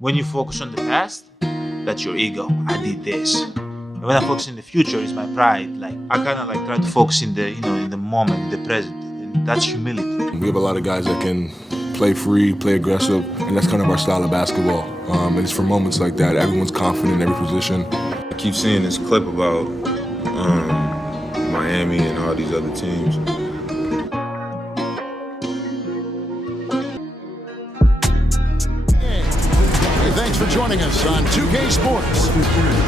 When you focus on the past, that's your ego. I did this. And when I focus in the future, it's my pride. Like I kind of like try to focus in the in the moment, in the present, and that's humility. We have a lot of guys that can play free, play aggressive, and that's kind of our style of basketball. And it's for moments like that. Everyone's confident in every position. I keep seeing this clip about Miami and all these other teams. Thanks for joining us on 2K Sports.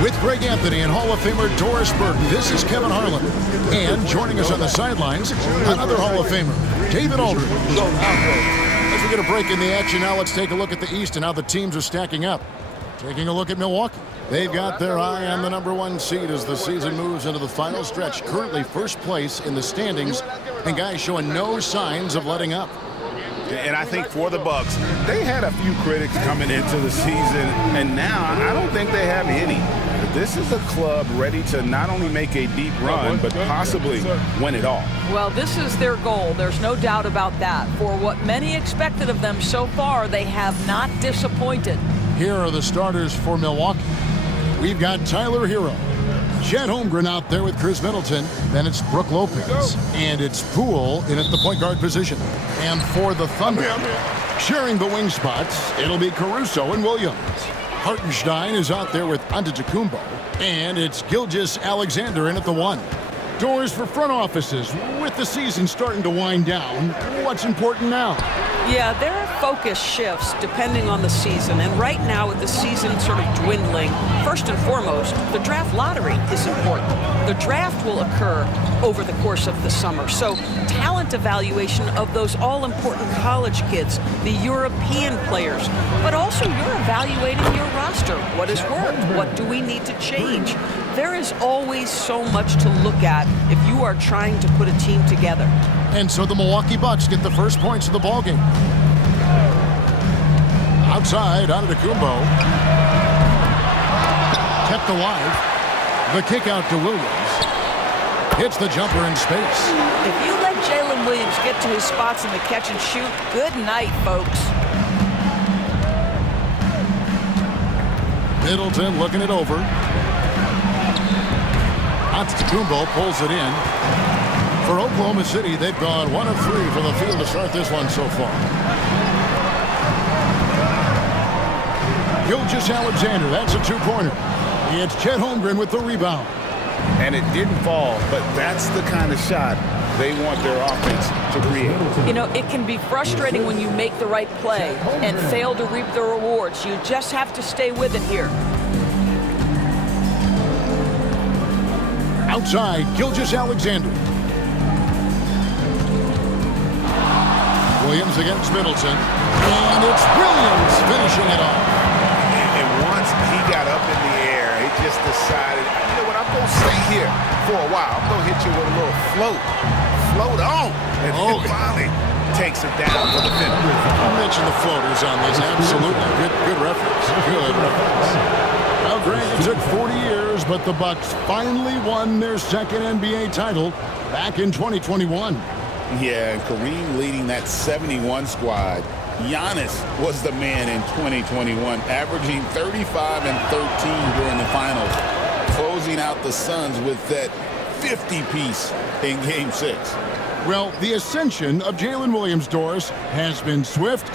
With Greg Anthony and Hall of Famer Doris Burton, this is Kevin Harlan. And joining us on the sidelines, another Hall of Famer, David Aldridge. As we get a break in the action now, let's take a look at the East and how the teams are stacking up. Taking a look at Milwaukee. They've got their eye on the #1 seed as the season moves into the final stretch. Currently first place in the standings, and guys showing no signs of letting up. And I think for the Bucks, they had a few critics coming into the season, and now I don't think they have any. This is a club ready to not only make a deep run, but possibly win it all. Well, this is their goal. There's no doubt about that. For what many expected of them so far, they have not disappointed. Here are the starters for Milwaukee. We've got Tyler Herro. Chet Holmgren out there with Chris Middleton. Then it's Brook Lopez. And it's Poole in at the point guard position. And for the Thunder, sharing the wing spots, it'll be Caruso and Williams. Hartenstein is out there with Antetokounmpo. And it's Gilgeous-Alexander in at the 1. Doors for front offices. With the season starting to wind down, what's important now? Yeah, there are focus shifts depending on the season. And right now with the season sort of dwindling, first and foremost, the draft lottery is important. The draft will occur over the course of the summer. So talent evaluation of those all-important college kids, the European players, but also you're evaluating your roster. What has worked? What do we need to change? There is always so much to look at if you are trying to put a team together. And so the Milwaukee Bucks get the first points of the ballgame. Outside, Antetokounmpo. Kept alive. The kick out to Williams. Hits the jumper in space. If you let Jalen Williams get to his spots in the catch and shoot, good night, folks. Middleton looking it over. Antetokounmpo pulls it in. For Oklahoma City, they've gone 1 of 3 from the field to start this one so far. Gilgeous-Alexander, that's a 2-pointer. It's Chet Holmgren with the rebound. And it didn't fall, but that's the kind of shot they want their offense to create. You know, it can be frustrating when you make the right play and fail to reap the rewards. You just have to stay with it here. Outside, Gilgeous-Alexander. Williams against Middleton. And it's Williams finishing it off. And once he got up in the air, he just decided, you know what, I'm going to stay here for a while. I'm going to hit you with a little float. Float on. And finally takes it down for the finish. I mentioned the floaters on this. Absolutely. Good reference. Good reference. Now, Greg, it took 40 years, but the Bucks finally won their second NBA title back in 2021. Yeah, and Kareem leading that 71 squad. Giannis was the man in 2021, averaging 35 and 13 during the finals, closing out the Suns with that 50-piece in Game 6. Well, the ascension of Jalen Williams, Doris, has been swift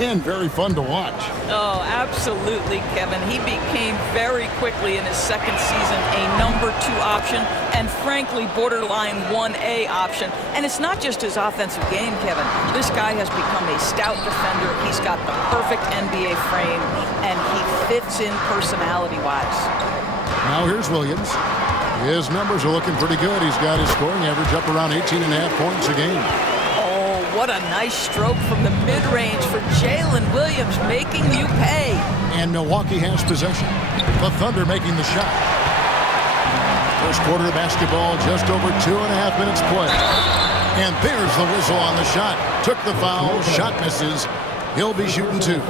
and very fun to watch. Oh, absolutely, Kevin. He became very quickly in his second season a #2 option and, frankly, borderline 1A option. And it's not just his offensive game, Kevin. This guy has become a stout defender. He's got the perfect NBA frame, and he fits in personality-wise. Now here's Williams. His numbers are looking pretty good. He's got his scoring average up around 18.5 points a game. What a nice stroke from the mid-range for Jalen Williams, making you pay. And Milwaukee has possession. The Thunder making the shot. First quarter of basketball, just over 2.5 minutes play. And there's the whistle on the shot. Took the foul, shot misses. He'll be shooting 2.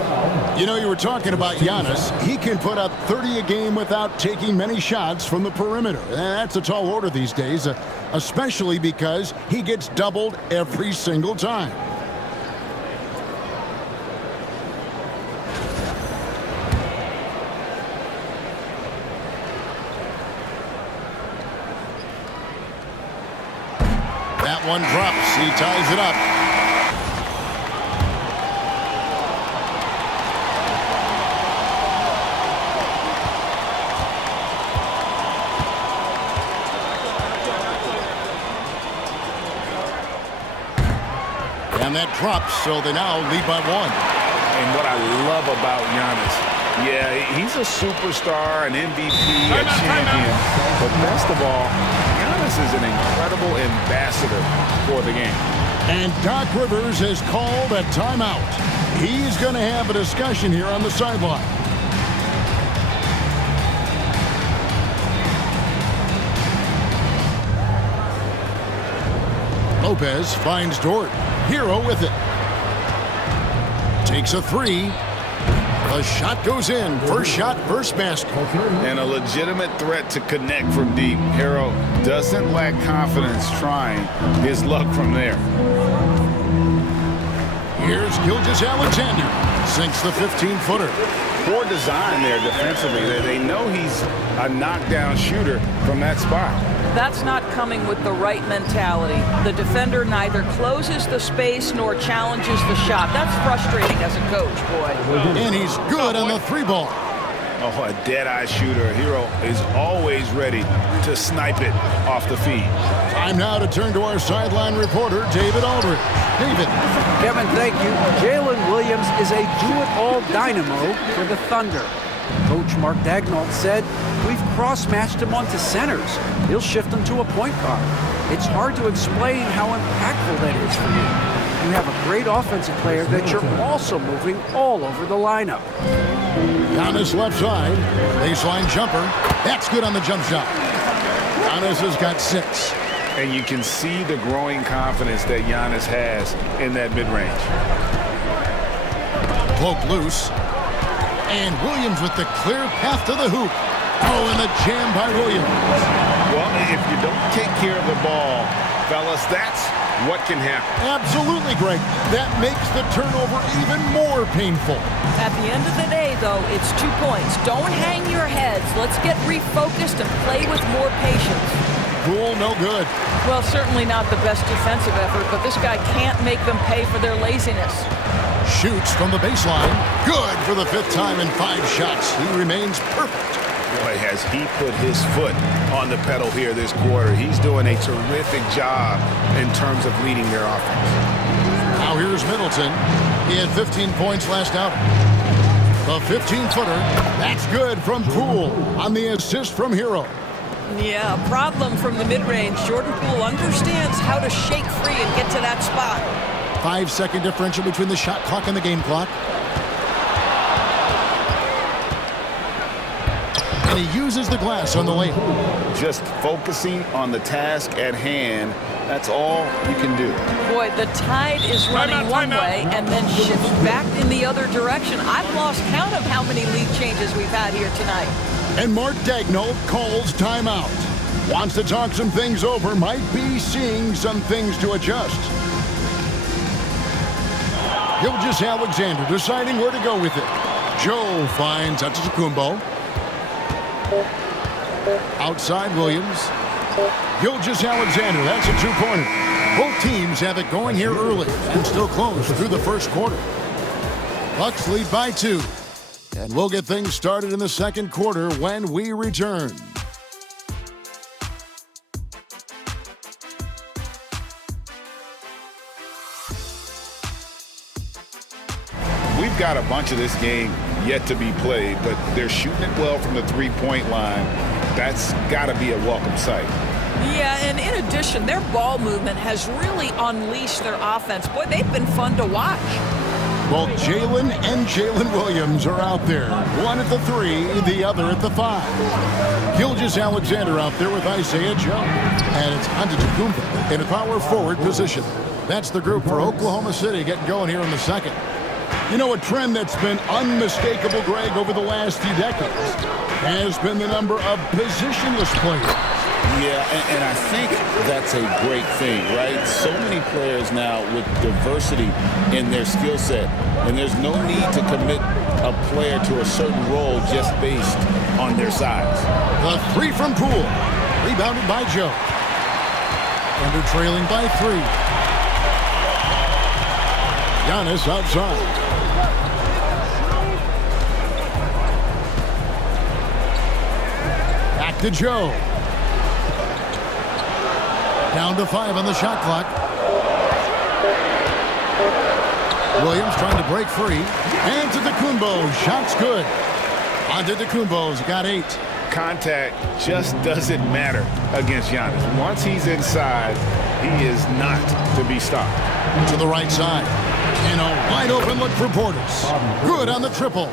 You know, you were talking about Giannis. He can put up 30 a game without taking many shots from the perimeter. That's a tall order these days, especially because he gets doubled every single time. one drops. He ties it up. And that drops, so they now lead by one. And what I love about Giannis, yeah, he's a superstar, an MVP, a champion. But best of all, Giannis is an incredible ambassador for the game. And Doc Rivers has called a timeout. He's going to have a discussion here on the sideline. Lopez finds Dort. Herro with it. Takes a three. The shot goes in. First shot, first basket. And a legitimate threat to connect from deep. Herro doesn't lack confidence trying his luck from there. Here's Gilgeous-Alexander. Sinks the 15-footer. Poor design there defensively. They know he's a knockdown shooter from that spot. That's not coming with the right mentality. The defender neither closes the space nor challenges the shot. That's frustrating as a coach, boy. And he's good on the three ball. Oh, a dead-eye shooter. Herro is always ready to snipe it off the feed. Time now to turn to our sideline reporter, David Aldridge. David. Kevin, thank you. Jalen Williams is a do-it-all dynamo for the Thunder. Coach Mark Daigneault said, "We've cross-matched him onto centers. He'll shift him to a point guard. It's hard to explain how impactful that is for you. You have a great offensive player that you're also moving all over the lineup." Giannis left side. Baseline jumper. That's good on the jump shot. Giannis has got 6. And you can see the growing confidence that Giannis has in that mid-range. Poke loose. And Williams with the clear path to the hoop. Oh, and the jam by Williams. Well, if you don't take care of the ball, fellas, that's what can happen. Absolutely, Greg. That makes the turnover even more painful. At the end of the day, though, it's 2 points. Don't hang your heads. Let's get refocused and play with more patience. Poole, no good. Well, certainly not the best defensive effort, but this guy can't make them pay for their laziness. Shoots from the baseline. Good for the 5th time in 5 shots. He remains perfect. Boy, has he put his foot on the pedal here this quarter. He's doing a terrific job in terms of leading their offense. Now here's Middleton. He had 15 points last outing. The 15-footer. That's good from Poole on the assist from Herro. Yeah, a problem from the mid-range. Jordan Poole understands how to shake free and get to that spot. 5-second differential between the shot clock and the game clock. And he uses the glass on the lane. Just focusing on the task at hand, that's all you can do. Boy, the tide is running one way and then shifts back in the other direction. I've lost count of how many lead changes we've had here tonight. And Mark Daigneault calls timeout. Wants to talk some things over, might be seeing some things to adjust. Gilgeous-Alexander deciding where to go with it. Joe finds Antetokounmpo. Outside Williams. Gilgeous-Alexander, that's a 2-pointer. Both teams have it going here early and still close through the first quarter. Bucks lead by 2. And we'll get things started in the second quarter when we return. We've got a bunch of this game yet to be played, but they're shooting it well from the three-point line. That's got to be a welcome sight. Yeah, and in addition, their ball movement has really unleashed their offense. Boy, they've been fun to watch. Well, Jalen and Jalen Williams are out there. One at the 3, the other at the 5. Gilgeous-Alexander out there with Isaiah Joe. And it's Antetokounmpo in a power forward position. That's the group for Oklahoma City getting going here in the second. You know, a trend that's been unmistakable, Greg, over the last few decades has been the number of positionless players. Yeah, and I think that's a great thing, right? So many players now with diversity in their skill set, and there's no need to commit a player to a certain role just based on their size. The 3 from Poole, rebounded by Joe. And they're trailing by 3. Giannis outside. Back to Joe. Down to 5 on the shot clock. Williams trying to break free. And Antetokounmpo. Shot's good. Antetokounmpo's got 8. Contact just doesn't matter against Giannis. Once he's inside, he is not to be stopped. To the right side. And a wide open look for Portis. Good on the triple.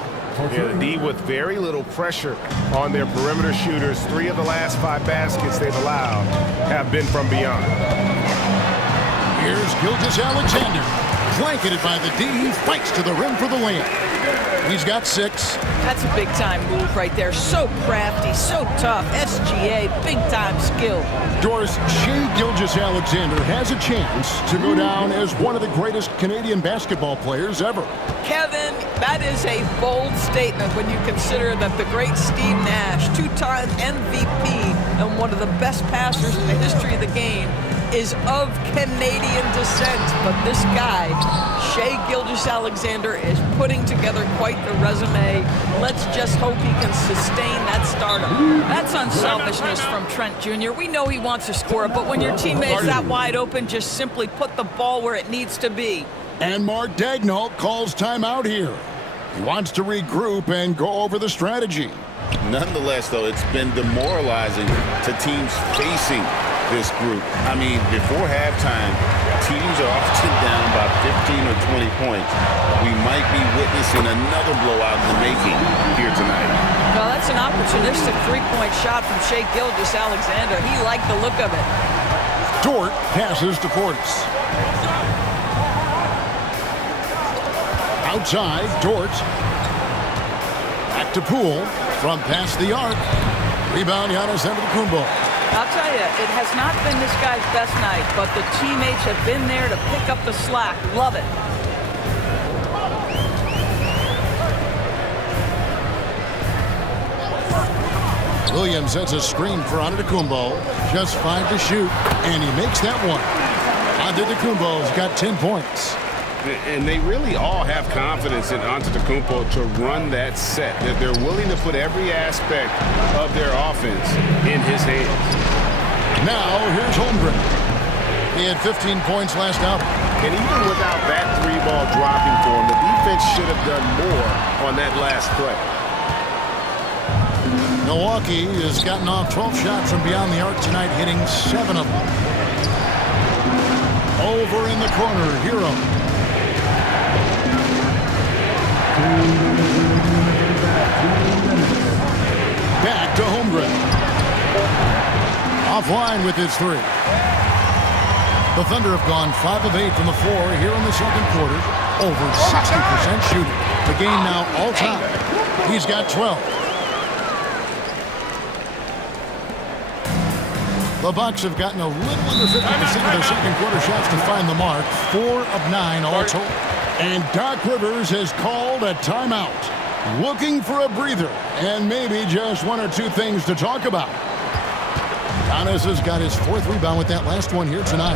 Yeah, the D with very little pressure on their perimeter shooters. 3 of the last 5 baskets they've allowed have been from beyond. Here's Gilgeous-Alexander. Blanketed by the D. He fights to the rim for the layup. He's got 6. That's a big-time move right there. So crafty, so tough. SGA, big-time skill. Doris, Shai Gilgeous-Alexander has a chance to go down as one of the greatest Canadian basketball players ever. Kevin, that is a bold statement when you consider that the great Steve Nash, 2-time MVP and one of the best passers in the history of the game, is of Canadian descent. But this guy, Shai Gilgeous-Alexander, is putting together quite the resume. Let's just hope he can sustain that stardom. That's unselfishness from Trent Jr. We know he wants to score, but when your teammate's that wide open, just simply put the ball where it needs to be. And Mark Daigneault calls timeout here. He wants to regroup and go over the strategy. Nonetheless, though, it's been demoralizing to teams facing this group. I mean, before halftime, teams are often down by 15 or 20 points. We might be witnessing another blowout in the making here tonight. Well, that's an opportunistic three-point shot from Shai Gilgeous-Alexander. He liked the look of it. Dort passes to Portis. Outside, Dort. Back to Poole from past the arc. Rebound, Giannis Antetokounmpo. I'll tell you, it has not been this guy's best night, but the teammates have been there to pick up the slack. Love it. Williams sets a screen for Antetokounmpo. Just 5 to shoot, and he makes that one. Antetokounmpo's got 10 points. And they really all have confidence in Antetokounmpo to run that set. That they're willing to put every aspect of their offense in his hands. Now, here's Holmgren. He had 15 points last out. And even without that 3-ball dropping for him, the defense should have done more on that last play. Milwaukee has gotten off 12 shots from beyond the arc tonight, hitting 7 of them. Over in the corner, Herro. Back to Holmgren. Offline with his 3. The Thunder have gone 5 of 8 from the floor here in the second quarter. Over 60% shooting. The game now all time. He's got 12. The Bucks have gotten a little under 50% of their second quarter shots to find the mark. 4 of 9 all told. And Doc Rivers has called a timeout. Looking for a breather and maybe just 1 or 2 things to talk about. Giannis has got his 4th rebound with that last one here tonight.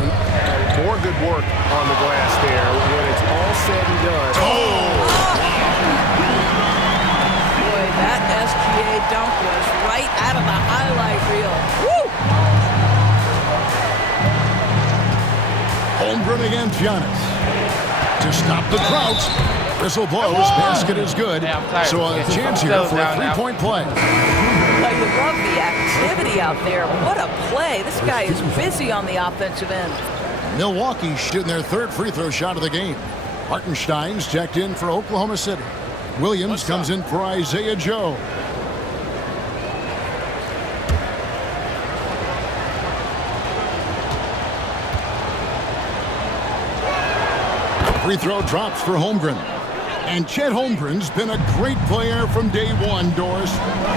More good work on the glass there when it's all said and done. Boy, that SGA dunk was right out of the highlight reel. Woo! Holmgren against Giannis. To stop the drought. Whistle blows. Basket is good. So a chance here for a 3-point play. Well, you love the activity out there. What a play. This guy is busy on the offensive end. Milwaukee shooting their 3rd free throw shot of the game. Hartenstein's checked in for Oklahoma City. Williams comes in for Isaiah Joe. Free throw drops for Holmgren. And Chet Holmgren's been a great player from day one, Doris.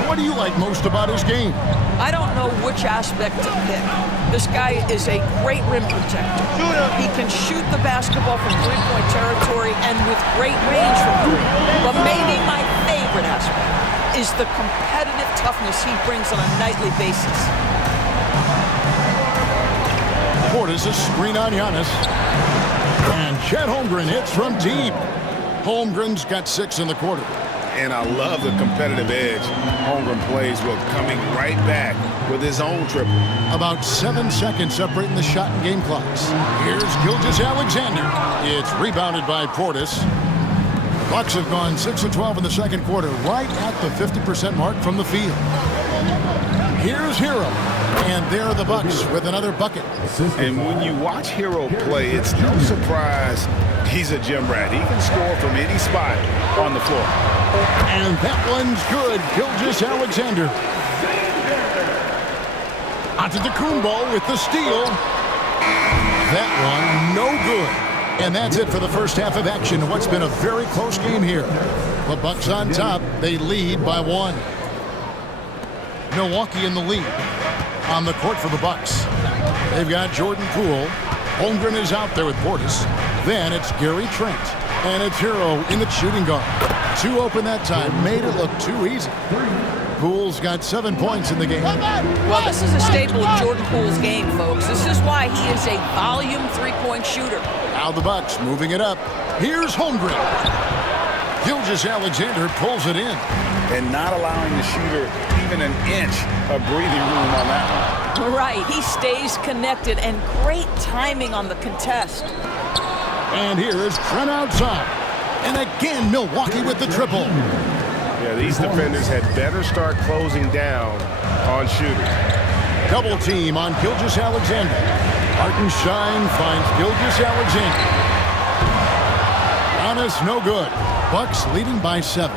What do you like most about his game? I don't know which aspect to pick. This guy is a great rim protector. He can shoot the basketball from three-point territory and with great range from 3. But maybe my favorite aspect is the competitive toughness he brings on a nightly basis. Portis a screen on Giannis. And Chet Holmgren hits from deep. Holmgren's got 6 in the quarter. And I love the competitive edge Holmgren plays with, coming right back with his own triple. About 7 seconds separating the shot and game clocks. Here's Gilgeous-Alexander. It's rebounded by Portis. Bucks have gone 6 of 12 in the second quarter, right at the 50% mark from the field. Here's Herro. And there are the Bucks with another bucket. And when you watch Herro play, it's no surprise he's a gym rat. He can score from any spot on the floor. And that one's good. Gilgeous-Alexander. Antetokounmpo with the steal. That one, no good. And that's it for the first half of action. What's been a very close game here. The Bucks on top. They lead by 1. Milwaukee in the lead. On the court for the Bucks. They've got Jordan Poole. Holmgren is out there with Portis. Then it's Gary Trent. And it's Herro in the shooting guard. 2 open that time. Made it look too easy. Poole's got 7 points in the game. Well, this is a staple of Jordan Poole's game, folks. This is why he is a volume three-point shooter. Now the Bucks moving it up. Here's Holmgren. Gilgeous-Alexander pulls it in. And not allowing the shooter even an inch of breathing room on that one. Right, he stays connected, and great timing on the contest. And here is Trent outside. And again, Milwaukee with the triple. Yeah, these defenders had better start closing down on shooters. Double team on Gilgeous-Alexander. Hartenstein finds Gilgeous-Alexander. Giannis no good. Bucks leading by 7.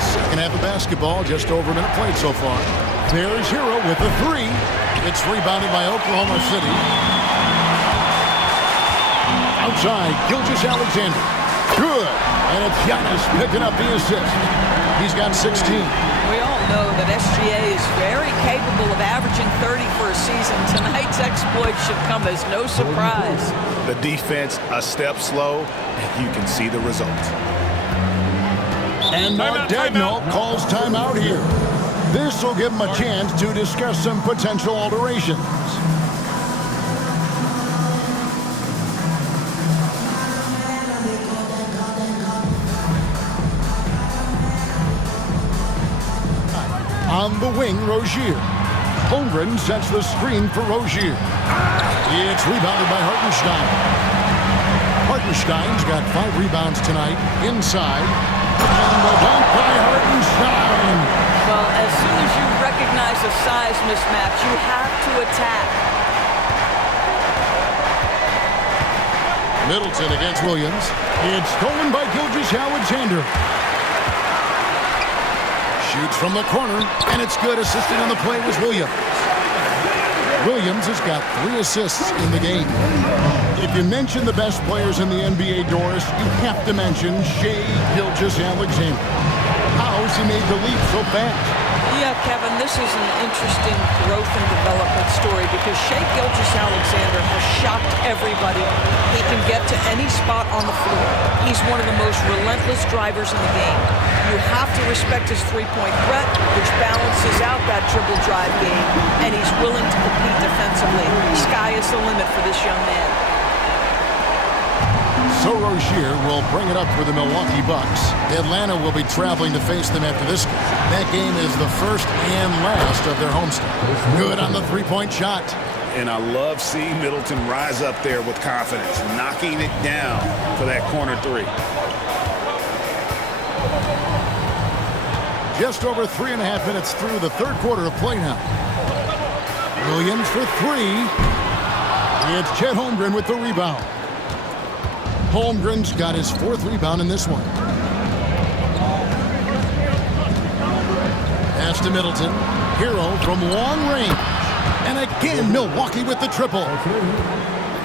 Second half of basketball, just over a minute played so far. There's Herro with the 3. It's rebounded by Oklahoma City. Outside, Gilgeous-Alexander. Good. And it's Giannis picking up the assist. He's got 16. We all know that SGA is very capable of averaging 30 for a season. Tonight's exploit should come as no surprise. The defense a step slow, and you can see the result. And Mark Daigneault calls timeout here. This will give him a chance to discuss some potential alterations. On the wing, Rozier. Holmgren sets the screen for Rozier. It's rebounded by Hartenstein. Hartenstein's got 5 rebounds tonight. Inside. And the dunk by Hartenstein. Well, as soon as you recognize a size mismatch, you have to attack. Middleton against Williams. It's stolen by Gilgeous-Alexander. Shoots from the corner, and it's good. Assisting on the play was Williams. Williams has got 3 assists in the game. If you mention the best players in the NBA, Doris, you have to mention Shai Gilgeous-Alexander. How's he made the leap so fast? Yeah, Kevin, this is an interesting growth and development story because Shai Gilgeous-Alexander has shocked everybody. He can get to any spot on the floor. He's one of the most relentless drivers in the game. You have to respect his three-point threat, which balances out that dribble drive game, and he's willing to compete defensively. Sky is the limit for this young man. So Rozier will bring it up for the Milwaukee Bucks. Atlanta will be traveling to face them after this game. That game is the first and last of their homestand. Good on the three-point shot. And I love seeing Middleton rise up there with confidence, knocking it down for that corner 3. Just over 3.5 minutes through the third quarter of play now. Williams for 3. It's Chet Holmgren with the rebound. Holmgren's got his 4th rebound in this one. Pass to Middleton. Herro from long range. And again, Milwaukee with the triple.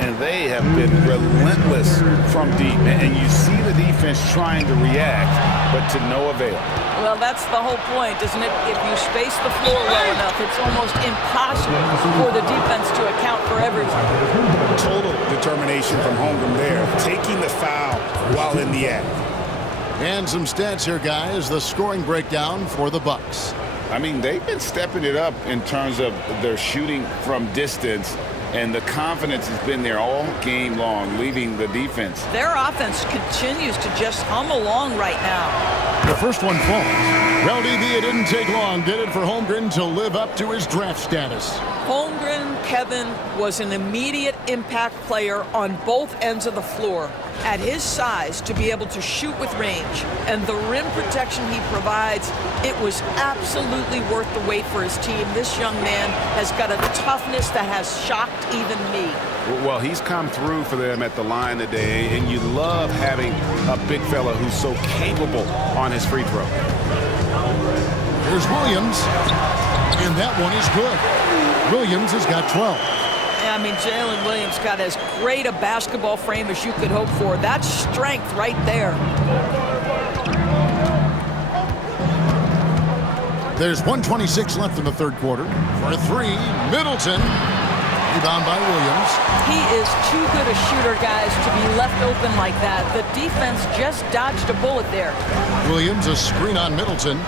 And they have been relentless from deep. And you see the defense trying to react, but to no avail. Well, that's the whole point, isn't it? If you space the floor well enough, it's almost impossible for the defense to account for everyone. Total determination from Holmgren there, taking the foul while in the act. And some stats here, guys. The scoring breakdown for the Bucks. I mean, they've been stepping it up in terms of their shooting from distance, and the confidence has been there all game long, leaving the defense. Their offense continues to just hum along right now. The first one falls. Well, DB, it didn't take long, did it, for Holmgren to live up to his draft status? Holmgren, Kevin, was an immediate impact player on both ends of the floor. At his size, to be able to shoot with range and the rim protection he provides, it was absolutely worth the wait for his team. This young man has got a toughness that has shocked even me. Well, he's come through for them at the line today, and you love having a big fella who's so capable on his free throw. Here's Williams, and that one is good. Williams has got 12. I mean, Jalen Williams got as great a basketball frame as you could hope for. That's strength right there. There's 1:26 left in the third quarter. For a three, Middleton. Rebound by Williams. He is too good a shooter, guys, to be left open like that. The defense just dodged a bullet there. Williams, a screen on Middleton.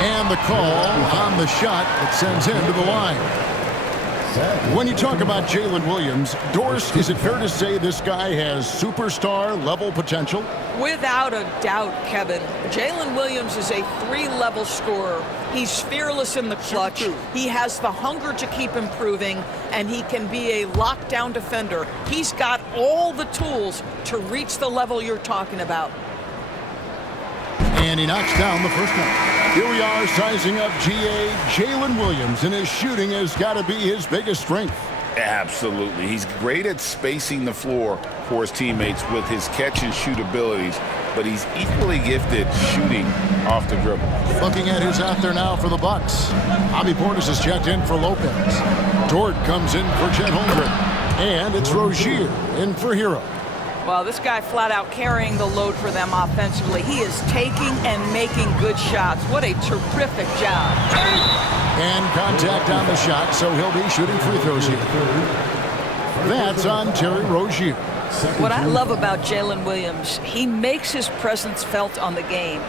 And the call on the shot that sends him to the line. When you talk about Jalen Williams, Doris, is it fair to say this guy has superstar-level potential? Without a doubt, Kevin. Jalen Williams is a three-level scorer. He's fearless in the clutch. He has the hunger to keep improving, and he can be a lockdown defender. He's got all the tools to reach the level you're talking about. And he knocks down the first one. Here we are sizing up GA Jalen Williams, and his shooting has got to be his biggest strength. Absolutely. He's great at spacing the floor for his teammates with his catch and shoot abilities, but he's equally gifted shooting off the dribble. Looking at who's out there now for the Bucks. Bobby Portis has checked in for Lopez. Dort comes in for Chet Holmgren. And it's Rozier in for Herro. Well, this guy flat out carrying the load for them offensively. He is taking and making good shots. What a terrific job. And contact on the shot, so he'll be shooting free throws here. That's on Terry Rozier. What I love about Jalen Williams, he makes his presence felt on the game.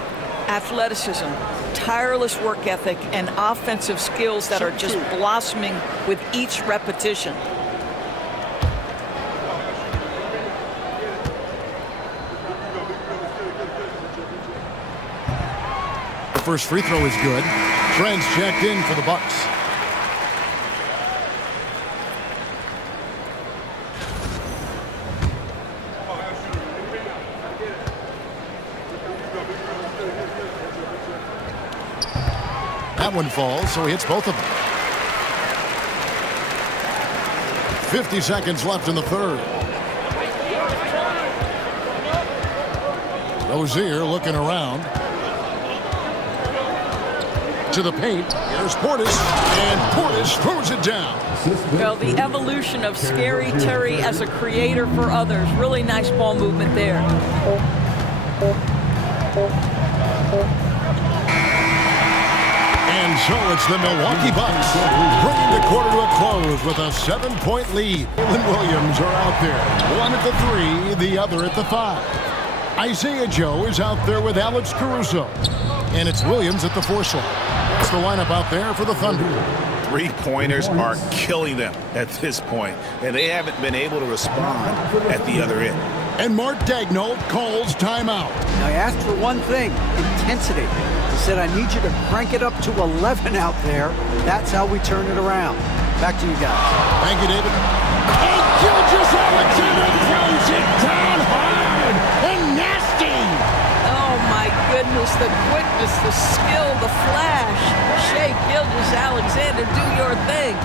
Athleticism, tireless work ethic, and offensive skills that are just blossoming with each repetition. First free throw is good. Trent's checked in for the Bucks. That one falls, so he hits both of them. 50 seconds left in the third. Rozier looking around. To the paint. There's Portis, and Portis throws it down. Well, the evolution of Scary Terry as a creator for others. Really nice ball movement there. And so it's the Milwaukee Bucks bringing the quarter to a close with a 7-point lead. Jalen Williams are out there. One at the 3, the other at the 5. Isaiah Joe is out there with Alex Caruso. And it's Williams at the 4 slot. That's the lineup out there for the Thunder. Three-pointers are killing them at this point, and they haven't been able to respond at the other end. And Mark Daigneault calls timeout. Now, I asked for one thing, intensity. He said, I need you to crank it up to 11 out there. That's how we turn it around. Back to you guys. Thank you, David. And Alexander throws it down hard and nasty. Oh, my goodness, the quickness, the skill, the flash. Shai Gilgeous-Alexander, do your thing.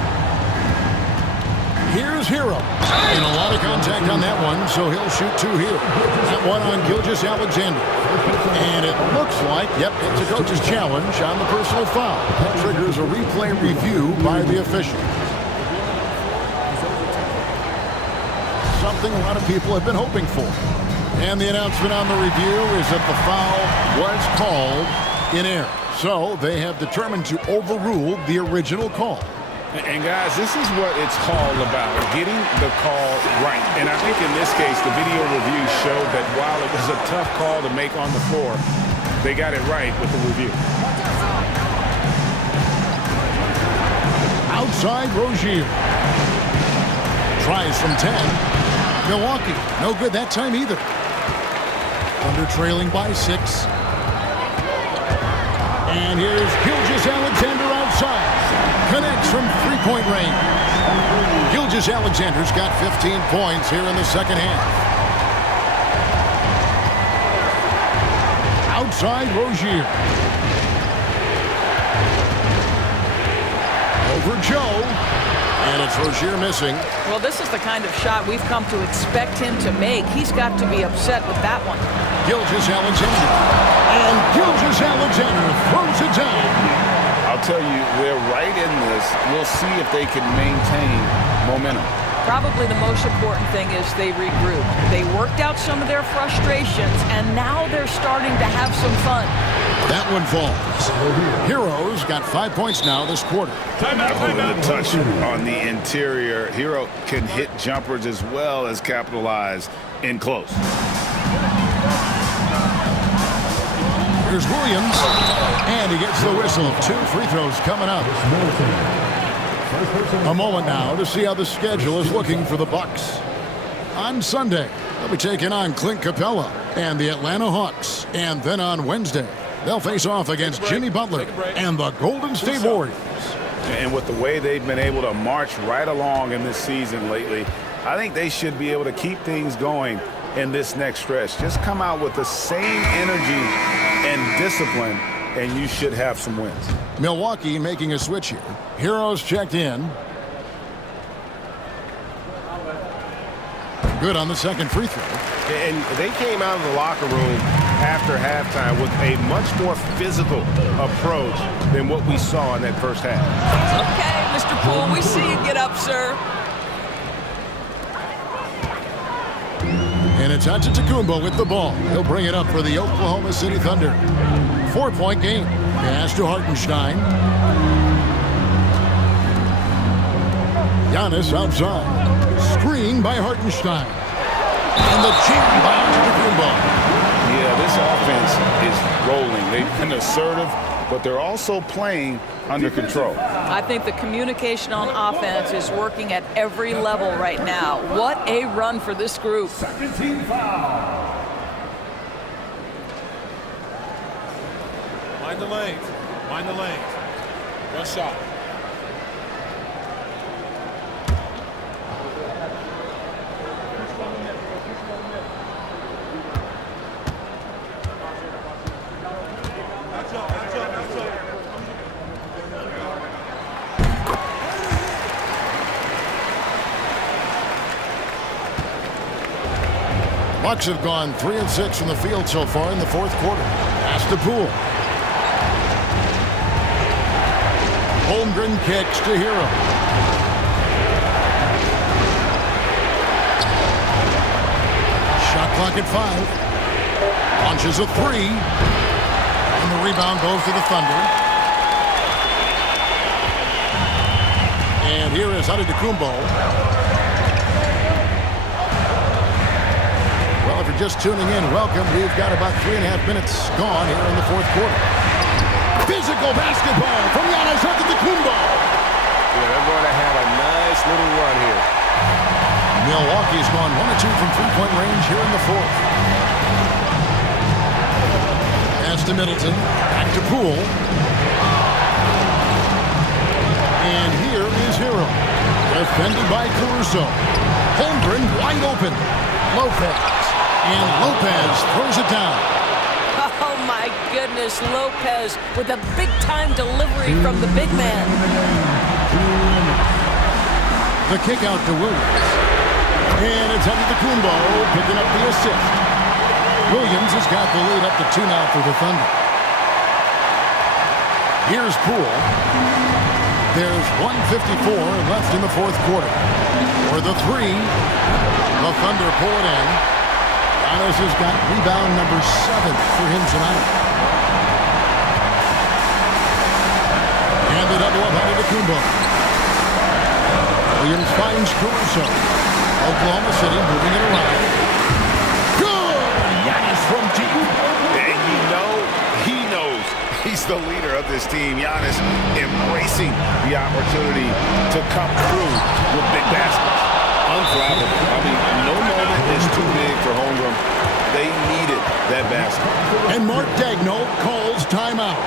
Here's Herro. And a lot of contact on that one, so he'll shoot 2 here. That one on Gilgeous-Alexander. And it looks like, yep, it's a coach's challenge on the personal foul. That triggers a replay review by the official. Something a lot of people have been hoping for. And the announcement on the review is that the foul was called in error. So they have determined to overrule the original call. And guys, this is what it's all about, getting the call right. And I think in this case, the video review showed that while it was a tough call to make on the floor, they got it right with the review. Outside Rozier. Tries from 10. Milwaukee, no good that time either. Thunder trailing by 6. And here's Gilgeous-Alexander outside. Connects from three-point range. Gilgeous-Alexander's got 15 points here in the second half. Outside Rozier. Over Joe. And it's Rozier missing. Well, this is the kind of shot we've come to expect him to make. He's got to be upset with that one. Gilgeous-Alexander. And Gilgeous-Alexander throws it down. I'll tell you, they're right in this. We'll see if they can maintain momentum. Probably the most important thing is they regrouped. They worked out some of their frustrations, and now they're starting to have some fun. That one falls. Herro's got 5 points now this quarter. The touch on the interior. Herro can hit jumpers as well as capitalize in close. Here's Williams, and he gets the whistle. 2 free throws coming up. A moment now to see how the schedule is looking for the Bucks. On Sunday, they'll be taking on Clint Capella and the Atlanta Hawks. And then on Wednesday, they'll face off against Jimmy Butler and the Golden State Warriors. And with the way they've been able to march right along in this season lately, I think they should be able to keep things going in this next stretch. Just come out with the same energy and discipline, and you should have some wins. Milwaukee making a switch here. Herro's checked in. Good on the second free throw. And they came out of the locker room after halftime with a much more physical approach than what we saw in that first half. Okay, Mr. Poole, we see you get up, sir. And it's Antetokounmpo with the ball. He'll bring it up for the Oklahoma City Thunder. 4-point game. Pass to Hartenstein. Giannis outside. Screen by Hartenstein. And the jam by Antetokounmpo. Yeah, this offense is rolling. They've been assertive, but they're also playing under control. I think the communication on offense is working at every level right now. What a run for this group. Second-team foul. Mind the lane. Mind the lane. One shot. Bucks have gone 3 of 6 from the field so far in the fourth quarter. Pass to Poole. Holmgren kicks to Herro. Shot clock at 5. Launches a 3. And the rebound goes to the Thunder. And here is Antetokounmpo. Well, if you're just tuning in, welcome. We've got about 3.5 minutes gone here in the fourth quarter. Physical basketball from Giannis Antetokounmpo. Yeah, they're going to have a nice little run here. Milwaukee's gone 1 of 2 from three-point range here in the fourth. Pass to Middleton. Back to Poole. And here is Herro. Defended by Caruso. Holmgren wide open. Lopez. And Lopez throws it down. Oh, my goodness. Lopez with a big-time delivery from the big man. The kick out to Williams. And it's Antetokounmpo picking up the assist. Williams has got the lead up to 2 now for the Thunder. Here's Poole. There's 1:54 left in the fourth quarter. For the 3, the Thunder pull it in. Giannis has got rebound number 7 for him tonight. And the double up Antetokounmpo. Williams finds Caruso. Oklahoma City moving it around. Good! Giannis from deep. And you know this team. Giannis embracing the opportunity to come through with big baskets. Unflappable. I mean, no moment is too big for Holmgren. They needed that basket. And Mark Daigneault calls timeout.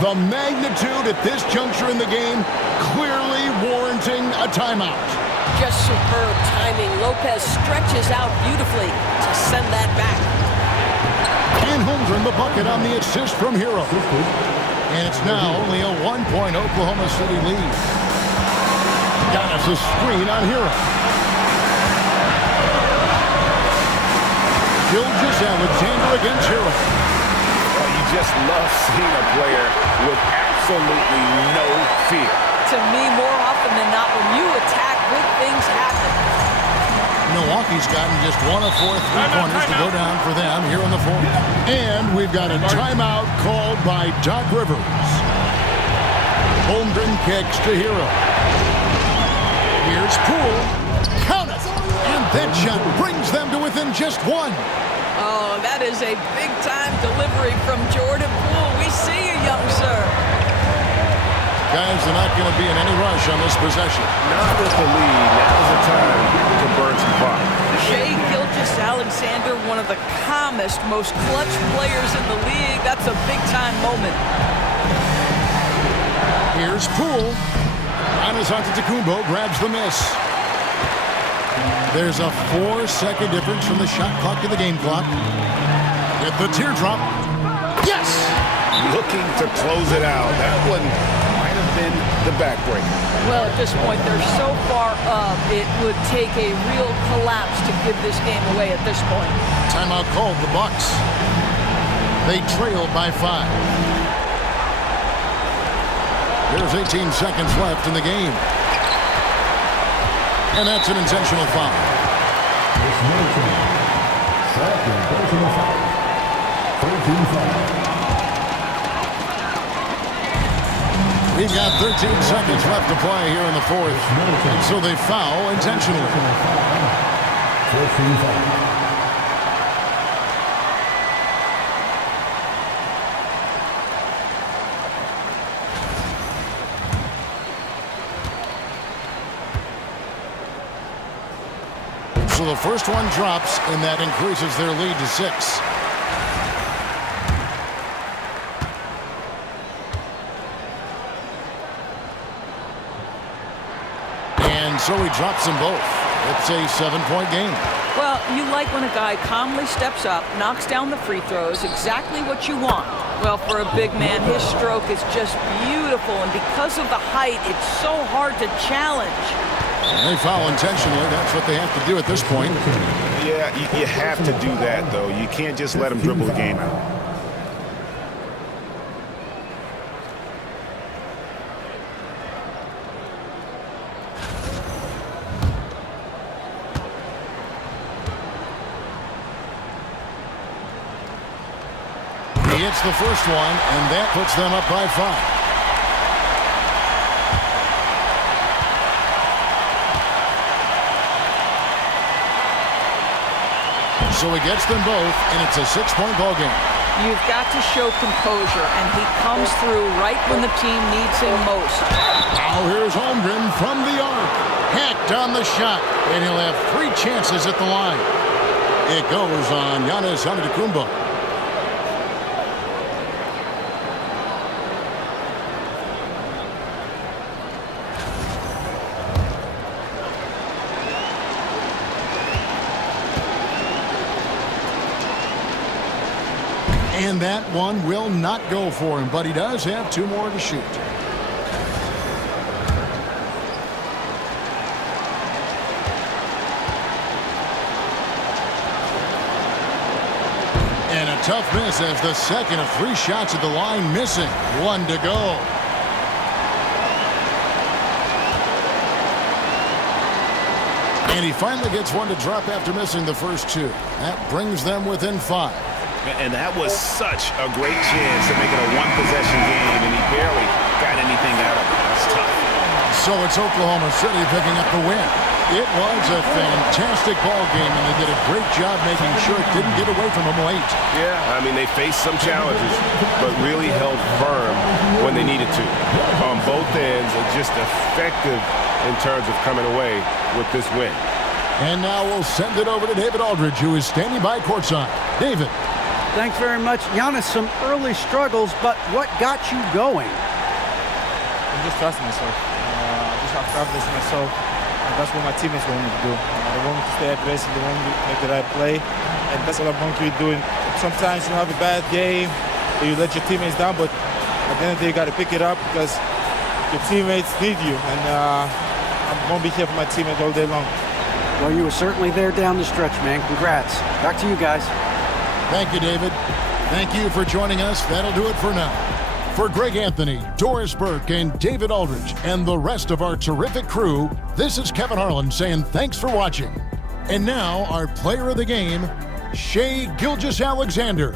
The magnitude at this juncture in the game clearly warranting a timeout. Just superb timing. Lopez stretches out beautifully to send that back. And Holmgren the bucket on the assist from Herro. And it's now only a 1-point Oklahoma City lead. Giannis a screen on Herro. Gilgeous-Alexander against Herro. Well, you just love seeing a player with absolutely no fear. To me, more often than not, when you attack, good things happen. Milwaukee's gotten just 1 of 4 three-pointers to go down for them here in the fourth. And we've got a timeout called by Doc Rivers. Holmgren kicks to Herro. Here's Poole. Count it! And that shot brings them to within just 1. Oh, that is a big-time delivery from Jordan Poole. We see you, young sir. Guys are not going to be in any rush on this possession. Not with the lead. Now's the time to burn some fire. Shai Gilgeous-Alexander, one of the calmest, most clutch players in the league. That's a big-time moment. Here's Poole. Giannis Antetokounmpo grabs the miss. There's a 4-second difference from the shot clock to the game clock. Get the teardrop. Yes! Looking to close it out. That one might have been the backbreaker. Well, at this point, they're so far up, it would take a real collapse to give this game away at this point. Timeout called, the Bucks. They trail by 5. There's 18 seconds left in the game. And that's an intentional foul. We've got 13 seconds left to play here in the fourth. And so they foul intentionally. So the first one drops, and that increases their lead to 6. And so he drops them both. It's a 7-point game. Well, you like when a guy calmly steps up, knocks down the free throws, exactly what you want. Well, for a big man, his stroke is just beautiful, and because of the height, it's so hard to challenge. And they foul intentionally. That's what they have to do at this point. Yeah, you have to do that, though. You can't just let them dribble the game out. He hits the first one, and that puts them up by 5. So he gets them both, and it's a 6-point ball game. You've got to show composure, and he comes through right when the team needs him most. Now here's Holmgren from the arc. Hacked on the shot, and he'll have 3 chances at the line. It goes on Giannis Antetokounmpo. And that one will not go for him, but he does have 2 more to shoot. And a tough miss as the second of 3 shots at the line missing. 1 to go. And he finally gets one to drop after missing the first 2. That brings them within 5. And that was such a great chance to make it a 1-possession game, and he barely got anything out of it. That's tough. So it's Oklahoma City picking up the win. It was a fantastic ball game, and they did a great job making sure it didn't get away from them late. Yeah, I mean, they faced some challenges, but really held firm when they needed to. On both ends, are just effective in terms of coming away with this win. And now we'll send it over to David Aldridge, who is standing by courtside. David. Thanks very much. Giannis, some early struggles, but what got you going? I'm just trusting myself. I just have confidence in myself. And that's what my teammates want me to do. They want me to stay aggressive. They want me to make the right play. And that's what I'm going to be doing. Sometimes you have a bad game, or you let your teammates down, but at the end of the day, you got to pick it up because your teammates need you. And I'm going to be here for my teammates all day long. Well, you were certainly there down the stretch, man. Congrats. Back to you guys. Thank you, David. Thank you for joining us. That'll do it for now. For Greg Anthony, Doris Burke, and David Aldridge, and the rest of our terrific crew, this is Kevin Harlan saying thanks for watching. And now, our player of the game, Shai Gilgeous-Alexander.